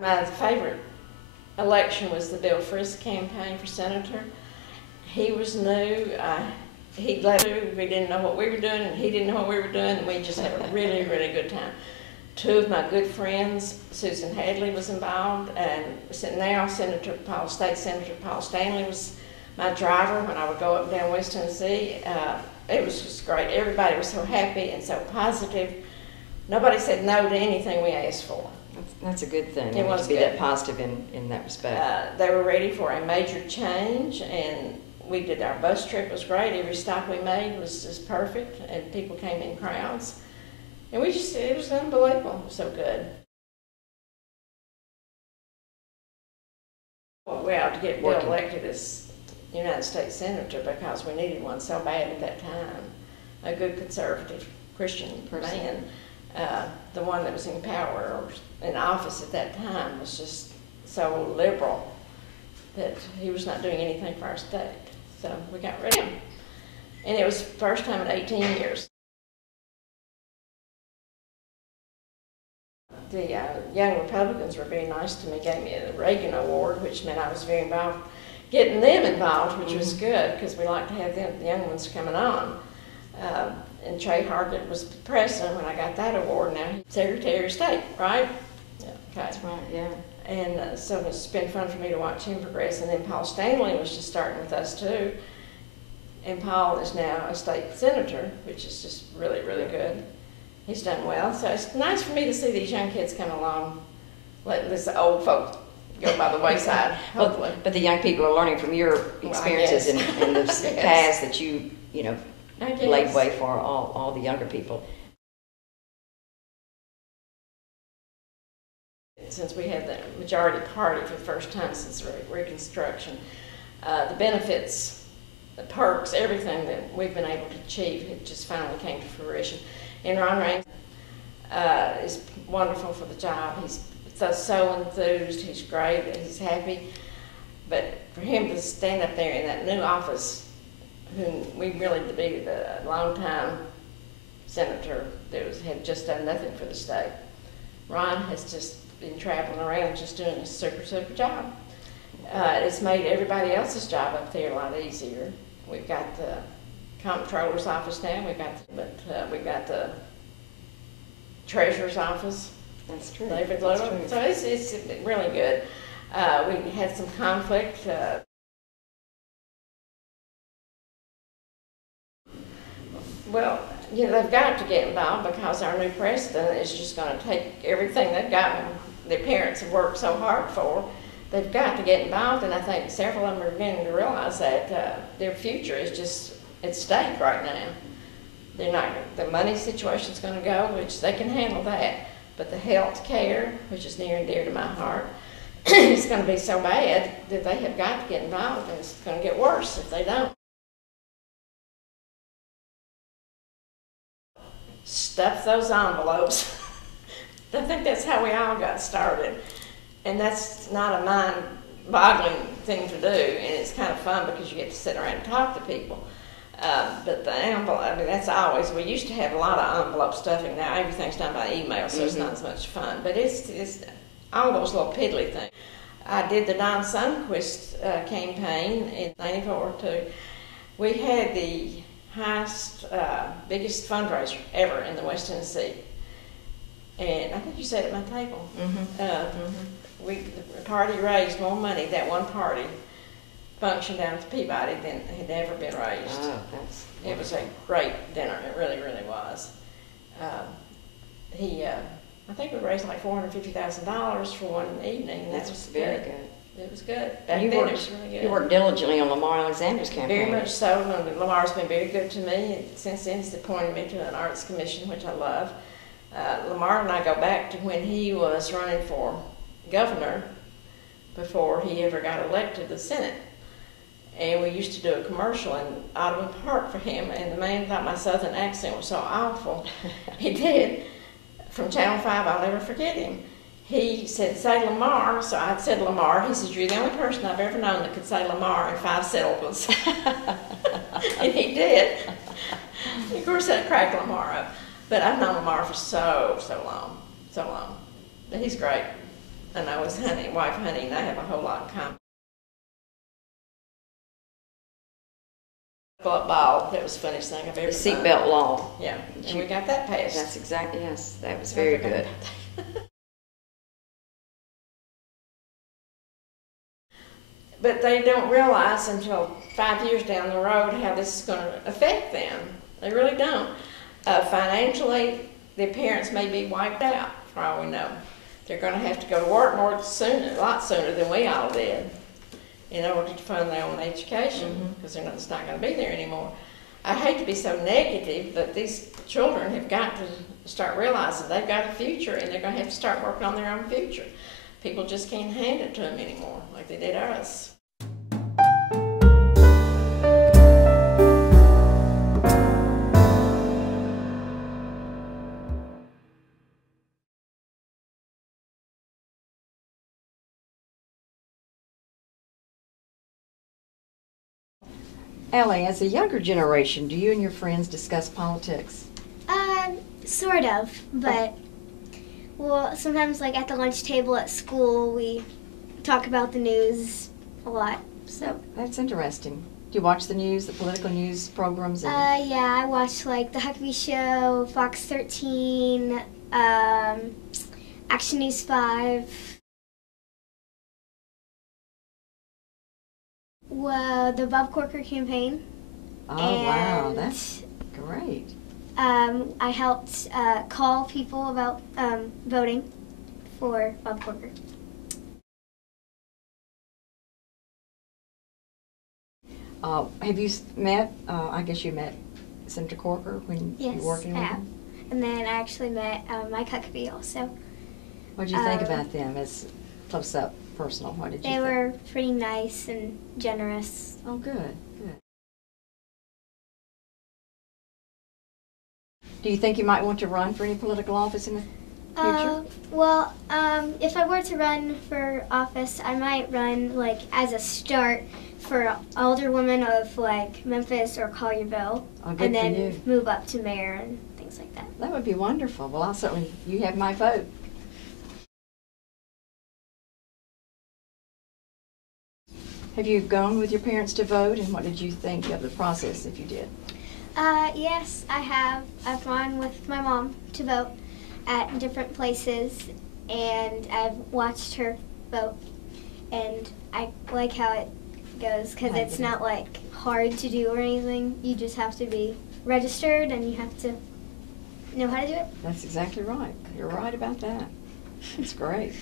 My favorite election was the Bill Frist campaign for senator. He was new. He left. We didn't know what we were doing, and he didn't know what we were doing, and we just had a really, really good time. Two of my good friends, Susan Hadley was involved, and now State Senator Paul Stanley was my driver when I would go up and down West Tennessee. It was just great. Everybody was so happy and so positive. Nobody said no to anything we asked for. That's a good thing. It was to be good. that positive in that respect. They were ready for a major change, and we did our bus trip was great. Every stop we made was just perfect, and people came in crowds. And it was unbelievable. It was so good. Well, to get Bill elected as United States Senator, because we needed one so bad at that time. A good conservative Christian man. The one that was in power or in office at that time was just so liberal that he was not doing anything for our state. So we got rid of him. And it was the first time in 18 years. The young Republicans were very nice to me, gave me a Reagan Award, which meant I was very involved, getting them involved, which was good, because we like to have the young ones coming on. And Trey Hargett was president when I got that award. Now he's Secretary of State, right? Yeah, okay. That's right, yeah. And so it's been fun for me to watch him progress. And then Paul Stanley was just starting with us too. And Paul is now a state senator, which is just really, really good. He's done well. So it's nice for me to see these young kids come along, letting this old folks go by the wayside, hopefully. But the young people are learning from your experiences and the paths that you laid way for all the younger people. Since we had the majority party for the first time since Reconstruction, the benefits, the perks, everything that we've been able to achieve, it just finally came to fruition. And Ron Raines is wonderful for the job. He's so enthused, he's great, he's happy. But for him to stand up there in that new office, whom we really defeated a long-time senator that had just done nothing for the state. Ron has just been traveling around just doing a super, super job. It's made everybody else's job up there a lot easier. We've got the comptroller's office now. We've got the treasurer's office. That's true. David Little. So it's really good. We had some conflict. Well, they've got to get involved because our new president is just going to take everything they've gotten, their parents have worked so hard for. They've got to get involved, and I think several of them are beginning to realize that their future is just at stake right now. The money situation's going to go, which they can handle that, but the health care, which is near and dear to my heart, is going to be so bad that they have got to get involved, and it's going to get worse if they don't. Stuff those envelopes. I think that's how we all got started. And that's not a mind-boggling thing to do, and it's kind of fun because you get to sit around and talk to people. But the envelope, that's always, we used to have a lot of envelope stuffing. Now everything's done by email, so it's not as much fun. But it's all those little piddly things. I did the Don Sundquist campaign in '94 too. We had the highest, biggest fundraiser ever in the West Tennessee. And I think you sat at my table. The party raised more money, that one party function down at Peabody, than had ever been raised. Oh, it was a great dinner. It really, really was. I think we raised like $450,000 for one evening. That was very good. It was good. Back then it was really good. You worked diligently on Lamar Alexander's campaign. Very much so. Lamar's been very good to me. And since then, he's appointed me to an arts commission, which I love. Lamar and I go back to when he was running for governor before he ever got elected to the Senate. And we used to do a commercial in Audubon Park for him, and the man thought my southern accent was so awful. He did. From Channel 5, I'll never forget him. He said, say Lamar, so I said Lamar. He said, you're the only person I've ever known that could say Lamar in 5 syllables. And he did. Of course, that cracked Lamar up. But I've known Lamar for so long. But he's great. and I was wife hunting, and I have a whole lot in common. Ball, that was the funniest thing I've ever The done. seatbelt law. Yeah, and we got that passed. That's exactly, yes, that was very good. But they don't realize until 5 years down the road how this is going to affect them. They really don't. Financially, their parents may be wiped out, for all we know. They're going to have to go to work a lot sooner than we all did, in order to fund their own education, because it's not going to be there anymore. I hate to be so negative, but these children have got to start realizing they've got a future, and they're going to have to start working on their own future. People just can't hand it to them anymore like they did us. Ellie, as a younger generation, do you and your friends discuss politics? Sort of, but well, sometimes like at the lunch table at school, we talk about the news a lot. So that's interesting. Do you watch the news, the political news programs? Yeah, I watch like the Huckabee Show, Fox 13, Action News 5. Well, the Bob Corker campaign. Oh, wow, that's great. I helped call people about voting for Bob Corker. Have you met, I guess you met Senator Corker when you were working with him? And then I actually met Mike Huckabee also. What did you think about them as close-up, personal? What did you think? They were pretty nice and generous. Oh, good, good. Do you think you might want to run for any political office in the future? Well, if I were to run for office, I might run like as a start for alderwoman of like Memphis or Collierville, and then move up to mayor and things like that. That would be wonderful. Well, I'll certainly, you have my vote. Have you gone with your parents to vote, and what did you think of the process if you did? Yes, I have. I've gone with my mom to vote at different places, and I've watched her vote, and I like how it goes because it's not like hard to do or anything. You just have to be registered, and you have to know how to do it. That's exactly right. You're right about that. That's great.